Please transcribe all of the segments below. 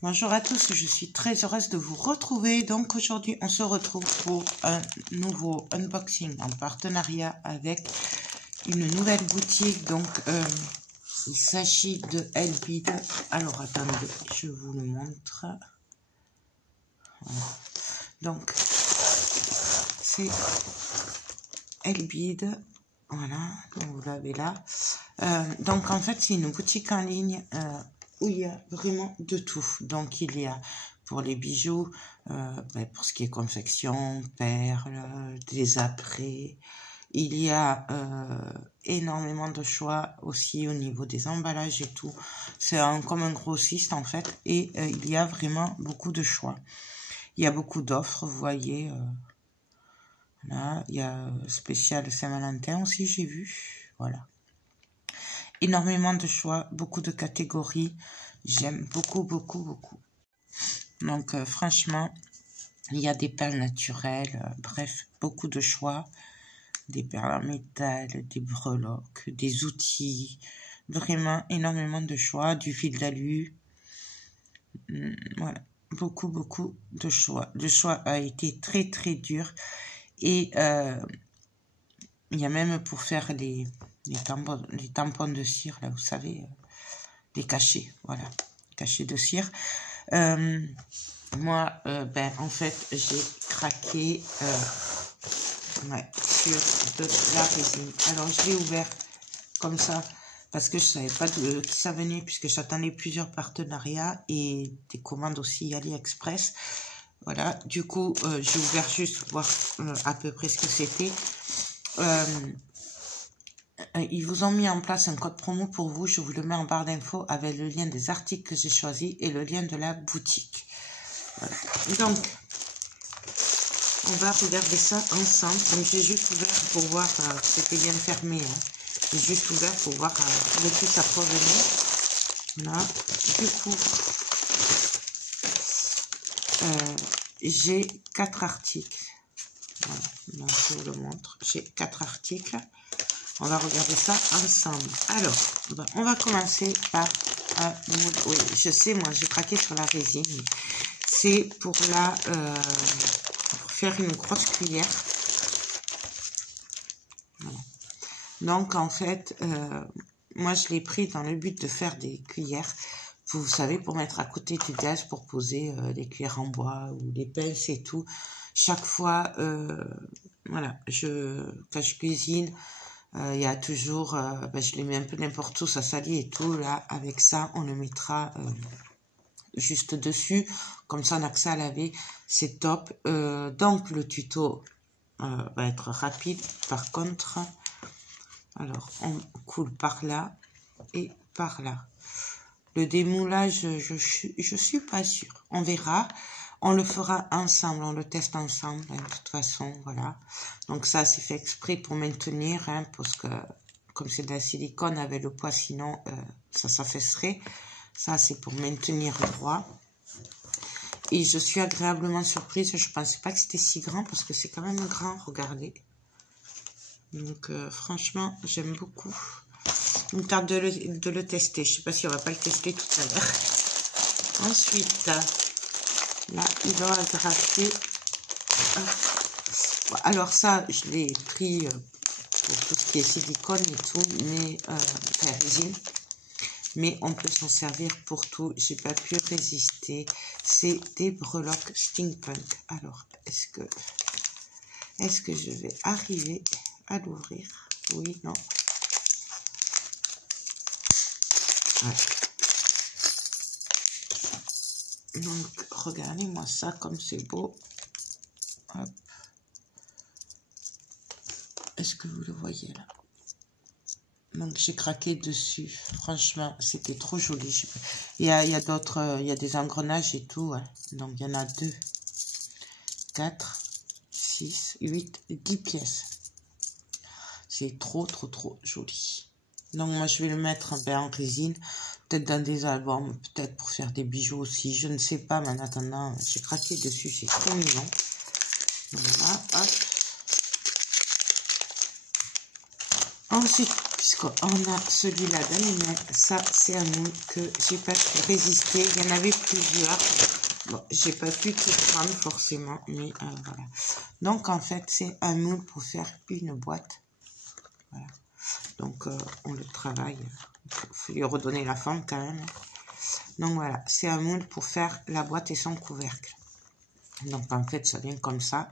Bonjour à tous, je suis très heureuse de vous retrouver. Donc aujourd'hui, on se retrouve pour un nouveau unboxing en partenariat avec une nouvelle boutique. Donc il s'agit de Elbit. Alors attendez, je vous le montre. Voilà. Donc c'est Elbit. Voilà, donc vous l'avez là. Donc en fait, c'est une boutique en ligne où il y a vraiment de tout. Donc il y a pour les bijoux, pour ce qui est confection, perles, des apprêts. Il y a énormément de choix aussi au niveau des emballages et tout. C'est comme un grossiste en fait. Et il y a vraiment beaucoup de choix. Il y a beaucoup d'offres, vous voyez. Là, il y a spécial Saint-Valentin aussi, j'ai vu. Voilà. Énormément de choix, beaucoup de catégories. J'aime beaucoup, beaucoup, beaucoup. Donc, franchement, il y a des perles naturelles. Bref, beaucoup de choix. Des perles en métal, des breloques, des outils. Vraiment, énormément de choix. Du fil d'alu. Voilà. Beaucoup, beaucoup de choix. Le choix a été très, très dur. Et il y a même pour faire les tampons de cire, là, vous savez, les cachets, voilà, cachets de cire. Moi, en fait, j'ai craqué sur de la résine. Alors, je l'ai ouvert comme ça, parce que je savais pas de qui ça venait, puisque j'attendais plusieurs partenariats et des commandes aussi AliExpress. Voilà, du coup, j'ai ouvert juste pour voir à peu près ce que c'était. Ils vous ont mis en place un code promo pour vous. Je vous le mets en barre d'infos avec le lien des articles que j'ai choisis et le lien de la boutique. Voilà. Donc, on va regarder ça ensemble. Donc, j'ai juste ouvert pour voir c'était bien fermé. Hein. J'ai juste ouvert pour voir de qui ça provenait. Là, du coup, j'ai 4 articles. Voilà. Donc, je vous le montre. J'ai 4 articles. On va regarder ça ensemble. Alors, on va commencer par un moule. Oui, je sais, moi, j'ai craqué sur la résine. C'est pour pour faire une grosse cuillère. Voilà. Donc, en fait, moi, je l'ai pris dans le but de faire des cuillères. Vous savez, pour mettre à côté du gaz, pour poser les cuillères en bois ou les pinces et tout. Chaque fois, voilà, quand je cuisine, il y a toujours, je les mets un peu n'importe où, ça salit et tout. Là, avec ça, on le mettra juste dessus. Comme ça, on a que ça à laver. C'est top. Donc, le tuto va être rapide. Par contre, alors, on coule par là et par là. Le démoulage, je suis pas sûre. On verra. On le fera ensemble, on le teste ensemble, hein, de toute façon, voilà. Donc ça, c'est fait exprès pour maintenir, hein, parce que comme c'est de la silicone avec le poids, sinon ça s'affaisserait. Ça, c'est pour maintenir droit. Et je suis agréablement surprise. Je ne pensais pas que c'était si grand, parce que c'est quand même grand, regardez. Donc franchement, j'aime beaucoup. Il me tarde de le tester. Je ne sais pas si on va pas le tester tout à l'heure. Ensuite, là, il va agrafer. Alors ça, je l'ai pris pour tout ce qui est silicone et tout, mais résine. Mais on peut s'en servir pour tout. J'ai pas pu résister. C'est des breloques steampunk. Alors, est-ce que je vais arriver à l'ouvrir? Oui, non. Ouais. Donc, regardez-moi ça comme c'est beau. Hop. Est-ce que vous le voyez là? Donc, j'ai craqué dessus. Franchement, c'était trop joli. Il y a d'autres, il y a des engrenages et tout. Ouais. Donc, il y en a 2, 4, 6, 8, 10 pièces. C'est trop, trop, trop joli. Donc, moi, je vais le mettre en résine. Peut-être dans des albums, peut-être pour faire des bijoux aussi. Je ne sais pas, mais en attendant, j'ai craqué dessus. C'est trop mignon. Voilà, hop. Ensuite, puisqu'on a celui-là dans les mains. Ça, c'est un moule que j'ai pas pu résister. Il y en avait plusieurs. Bon, j'ai pas pu tout prendre forcément, mais voilà. Donc, en fait, c'est un moule pour faire une boîte. Voilà. Donc, on le travaille. Il faut lui redonner la forme quand même. Donc, voilà. C'est un moule pour faire la boîte et son couvercle. Donc, en fait, ça vient comme ça.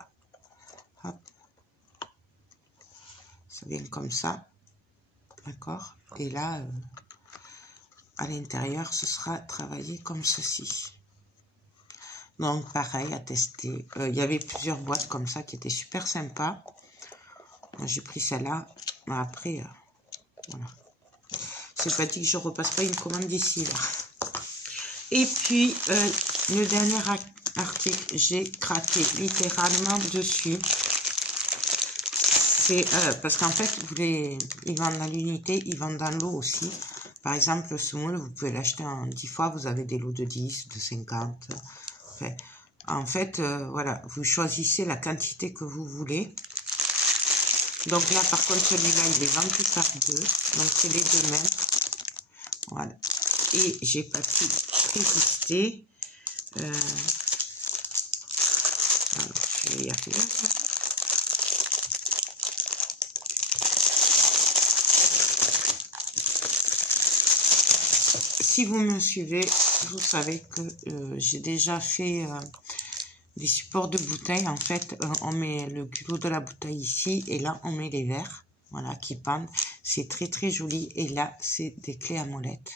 Hop. Ça vient comme ça. D'accord? Et là, à l'intérieur, ce sera travaillé comme ceci. Donc, pareil, à tester. Il y avait plusieurs boîtes comme ça qui étaient super sympas. Moi, j'ai pris celle-là. Mais après, voilà. C'est pas dit que je repasse pas une commande d'ici, là. Et puis, le dernier article, j'ai craqué littéralement dessus. C'est parce qu'en fait, ils vendent à l'unité, ils vendent dans l'eau aussi. Par exemple, ce moule, vous pouvez l'acheter en 10 fois. Vous avez des lots de 10, de 50... En fait, voilà, vous choisissez la quantité que vous voulez. Donc là, par contre, celui-là, il est vendu par 2. Donc, c'est les deux mêmes. Voilà. Et j'ai pas pu résister. Alors, je vais y arriver. Si vous me suivez, vous savez que j'ai déjà fait des supports de bouteilles. En fait, on met le culot de la bouteille ici et là, on met les verres, voilà, qui pendent. C'est très, très joli. Et là, c'est des clés à molette.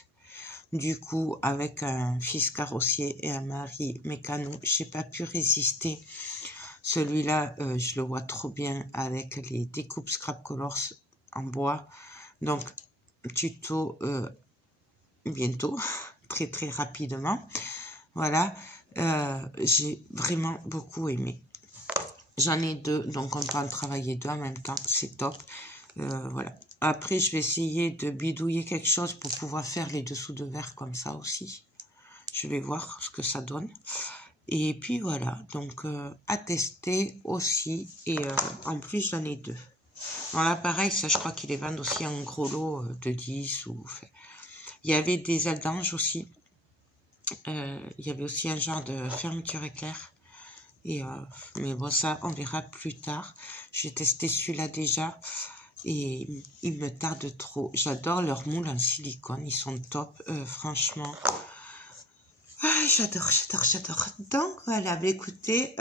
Du coup, avec un fils carrossier et un mari mécano, j'ai pas pu résister. Celui-là, je le vois trop bien avec les découpes Scrap Colors en bois. Donc, tuto bientôt, très très rapidement. Voilà, j'ai vraiment beaucoup aimé. J'en ai 2, donc on peut en travailler 2 en même temps, c'est top. Voilà. Après, je vais essayer de bidouiller quelque chose pour pouvoir faire les dessous de verre comme ça aussi. Je vais voir ce que ça donne. Et puis voilà, donc à tester aussi. Et en plus, j'en ai 2. Dans l'appareil, ça, je crois qu'ils les vendent aussi en gros lot de 10 ou... Il y avait des ailes d'ange aussi. Il y avait aussi un genre de fermeture éclair. Et, mais bon, ça, on verra plus tard. J'ai testé celui-là déjà. Et il me tarde trop. J'adore leurs moules en silicone. Ils sont top, franchement. Ah, j'adore, j'adore, j'adore. Donc, voilà, bah, écoutez,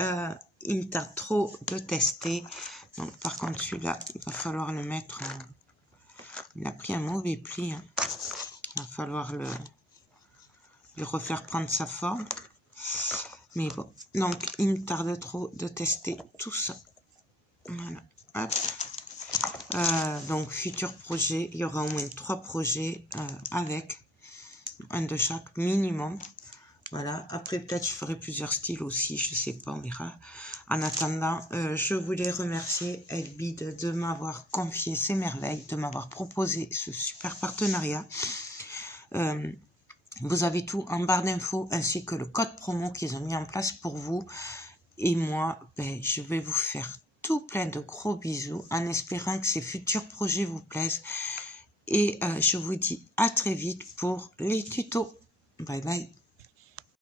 il me tarde trop de tester. Donc, par contre, celui-là, il va falloir le mettre... il a pris un mauvais pli, hein. Il va falloir le refaire prendre sa forme. Mais bon, donc il me tarde trop de tester tout ça. Voilà, hop. Donc futur projet, il y aura au moins 3 projets avec un de chaque minimum. Voilà, après peut-être je ferai plusieurs styles aussi, je sais pas, on verra. En attendant, je voulais remercier Elbide de m'avoir confié ces merveilles, de m'avoir proposé ce super partenariat. Vous avez tout en barre d'infos ainsi que le code promo qu'ils ont mis en place pour vous. Et moi, ben, je vais vous faire tout plein de gros bisous en espérant que ces futurs projets vous plaisent. Et je vous dis à très vite pour les tutos. Bye bye.